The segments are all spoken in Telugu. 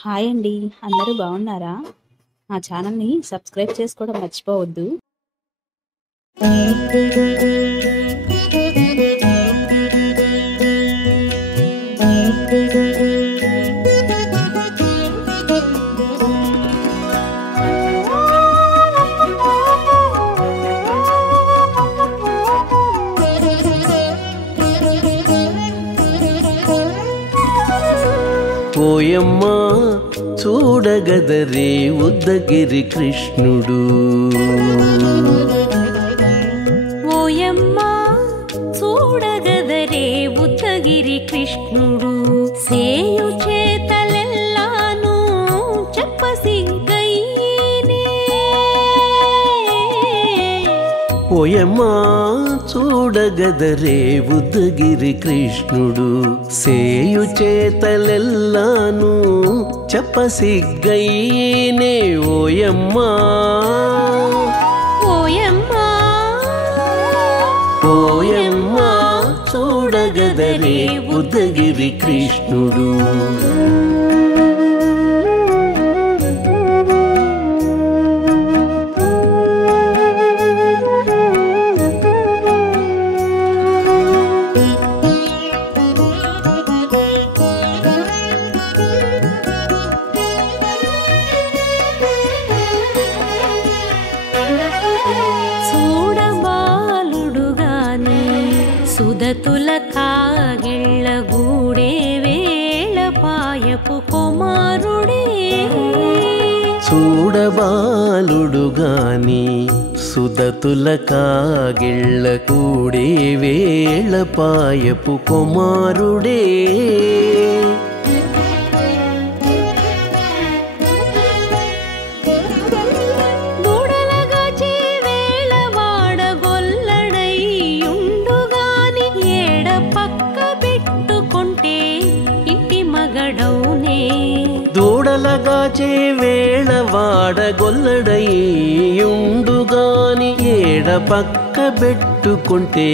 హాయ్ అండి. అందరూ బాగున్నారా? మా ఛానల్‌ని సబ్స్క్రైబ్ చేసుకోవడం మర్చిపోవద్దు. ఓయమ్మా చూడగదరే ఉద్దగిరి కృష్ణుడు. ఓయమ్మా చూడగదరే ఉద్దగిరి కృష్ణుడు. సేయు చేతలెల్లాను చెప్పసిగ్గయ్యేనే. ఓయమ్మా చూడగదరే ఉద్దగిరి కృష్ణుడు. సేయు చేతలెల్లాను చెప్పసిగ్గయ్యేనే. ఓయమ్మా ఓయమ్మా ఓయమ్మా చూడగదరే ఉద్దగిరి కృష్ణుడు. చూడబాలుడుగాని సుదతుల కాగిళ్ళ గూడే వేళ పాయపు కుమారుడే. చూడబాలుడుగాని సుదతుల కాగిళ్ళ కూడే వేళ పాయపు కుమారుడే. దూడలగాచి వేళ వాడగొల్లడయ్యుండుగాని ఏడ పక్క పెట్టుకుంటే ఇంటి మగడవునే. దూడలగాచే వేళ వాడగొల్లడయ్యుండుగాని ఏడ పక్క పెట్టుకుంటే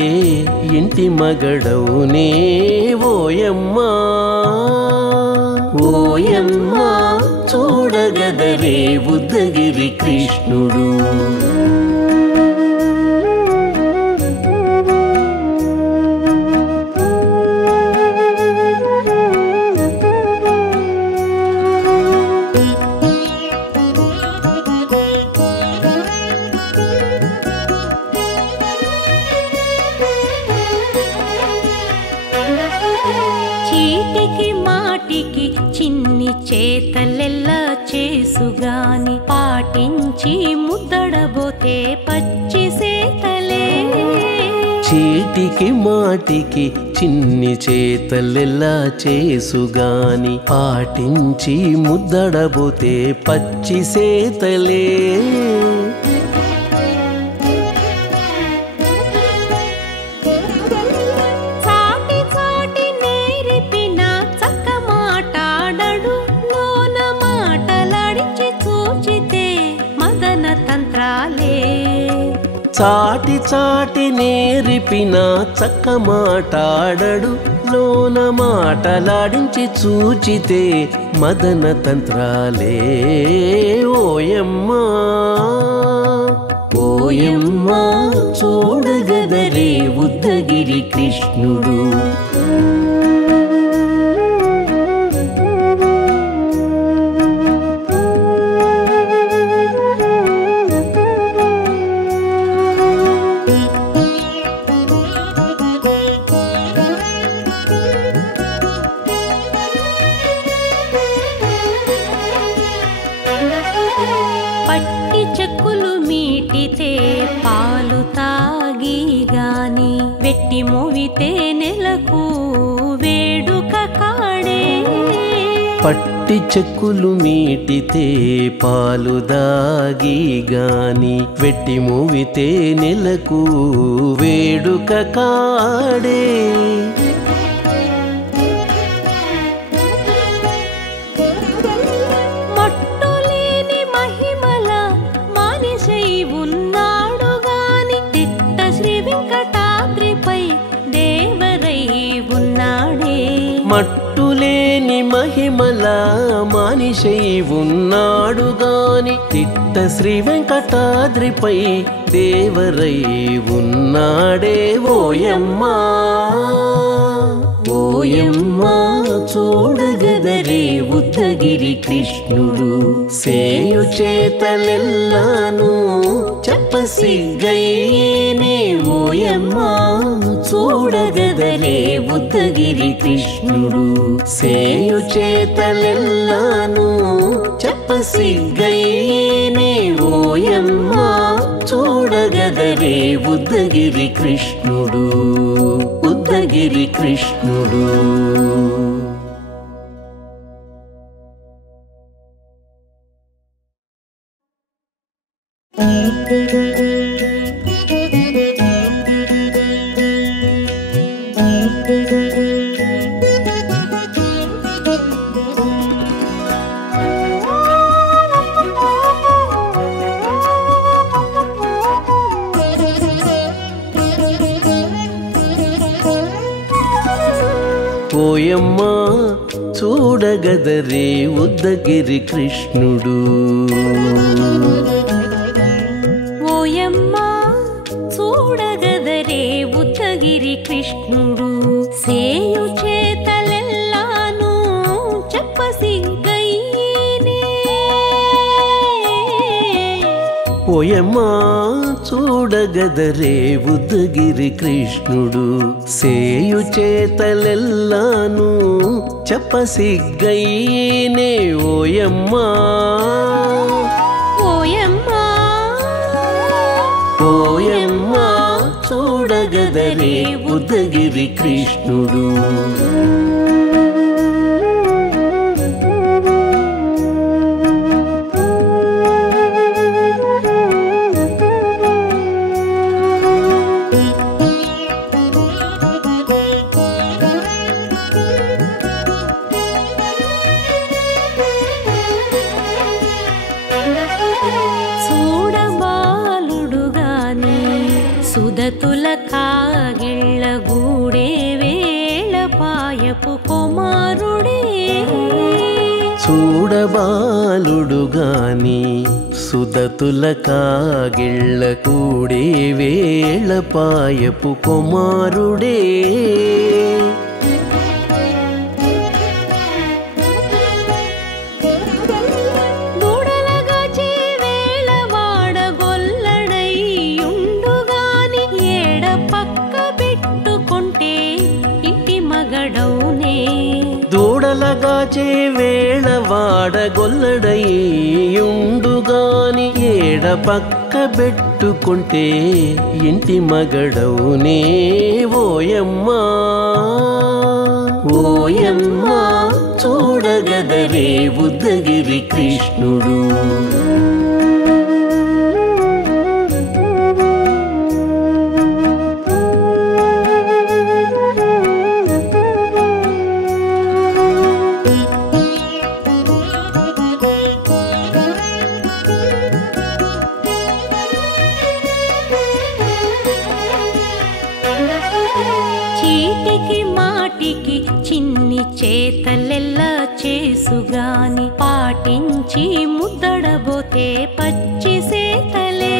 ఇంటి మగడవునే. ఓయమ్మా ఓయమ్మా చూడగదరే ఉద్దగిరి కృష్ణుడు. చీటికి మాటికి చిన్ని చేతలెల్లా చేసుగాని పాటించి ముద్దడబోతే పచ్చి సేతలే. చీటికి మాటికి చిన్ని చేతలెల్లా చేసుగాని పాటించి ముద్దడబోతే పచ్చి సేతలే. చాటి చాటి నేర్పిన చక్క మాటాడడు లోన మాటలాడించి చూచితే మదన తంత్రాలే. చాటి చాటి నేర్పిన చక్క మాటాడడు లోన మాటలాడించి చూచితే మదన తంత్రాలే. ఓయమ్మా ఓయమ్మా చూడగదరే ఉద్దగిరి కృష్ణుడు. పట్టి చెక్కులు మీటితే పాలు తాగి గాని వెట్టి మోవితే నెలకు వేడుక కాడే. పట్టి చెక్కులు మీటితే పాలు దాగి గాని వెట్టి మూవితే నెలకు వేడుక కాడే. మట్టులేని మహిమల మానిషై ఉన్నాడు గాని తిట్ట శ్రీ వెంకటాద్రిపై దేవరై ఉన్నాడే. మట్టులేని మహిమల మనిషై ఉన్నాడు గాని తిట్ట శ్రీ వెంకటాద్రిపై దేవరై ఉన్నాడే ఓయమ్మా ఓయమ్మా చూడగదరే ఉద్దగిరి కృష్ణుడు సేయు చేతలెల్లాను చెప్పసిగ్గైనే ఓయమ్మా చూడగదరే ఉద్దగిరి కృష్ణుడు సేయు చేతలెల్లాను చెప్పసిగ్గైనే ఓయమ్మా చూడగదరే ఉద్దగిరి కృష్ణుడు ఉద్దగిరి కృష్ణుడు. ఓయమ్మా చూడగదరే ఉద్దగిరి కృష్ణుడు ఓయమ్మా చూడగదరే ఉద్దగిరి కృష్ణుడు సేయు చేతలెల్లాను చెప్పసిగ్గైనే ఓయమ్మా చూడగదరే ఉద్దగిరి కృష్ణుడు సేయు చేతలెల్లాను చెప్పసిగ్గైనే ఓయమ్మా ఓయమ్మా ఓయమ్మా చూడగదరే ఉద్దగిరి కృష్ణుడు. సుదతుల కాగిళ్ళ గూడే వేళ పాయపు కుమారుడే చూడబాలుడు గాని సుదతుల కాగిళ్ళ కూడే వేళ పాయపు కుమారుడే దూడలగాచే వేళ వాడగొల్లడయ్యుండుగాని ఏడ పక్క పెట్టుకుంటే ఇంటి మగడవునే ఓయమ్మా ఓయమ్మా చూడగదరే ఉద్దగిరి కృష్ణుడు. చిన్ని చేతలెల్లా చేసుగాని పాటించి ముద్దడబోతే పచ్చి సేతలే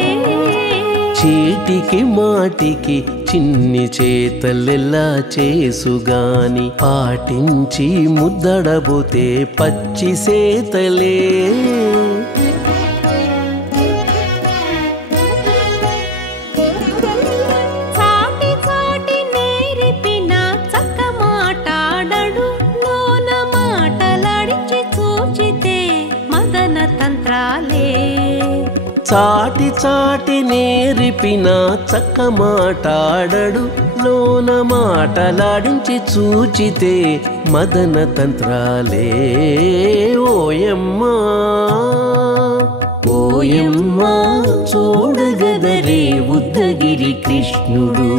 చీటికి మాటికి చిన్ని చేతలెల్లా చేసుగాని పాటించి ముద్దడబోతే పచ్చి సేతలే చాటి చాటి నేరిపిన చక్క మాటాడడు లోన మాటలాడించి చూచితే మదన తంత్రాలే ఓయమ్మా ఓయమ్మా చూడగదరే ఉద్దగిరి కృష్ణుడు.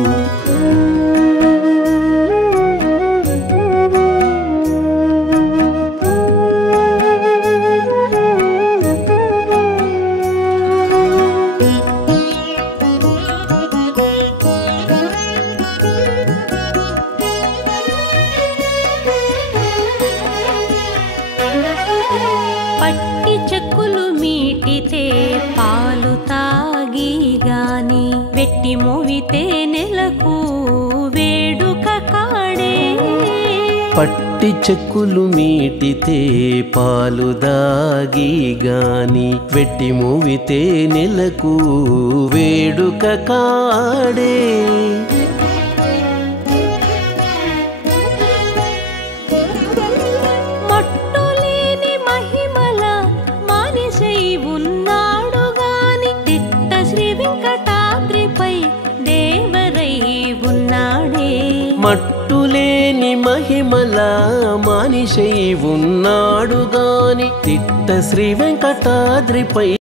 పట్టి చెక్కులు మీటితే పాలు తాగి గాని వెట్టి మోవితే నెలకు వేడుక కాడే పట్టి చెక్కులు మీటితే పాలు దాగి గాని వెట్టి మూవితే నెలకు వేడుక కాడే మట్టులేని మహిమల మానిషై ఉన్నాడు గాని తిట్ట శ్రీ వెంకటాద్రిపై దేవరై ఉన్నాడే మట్టులేని మహిమల మానిషై ఉన్నాడు గాని తిట్ట శ్రీ వెంకటాద్రిపై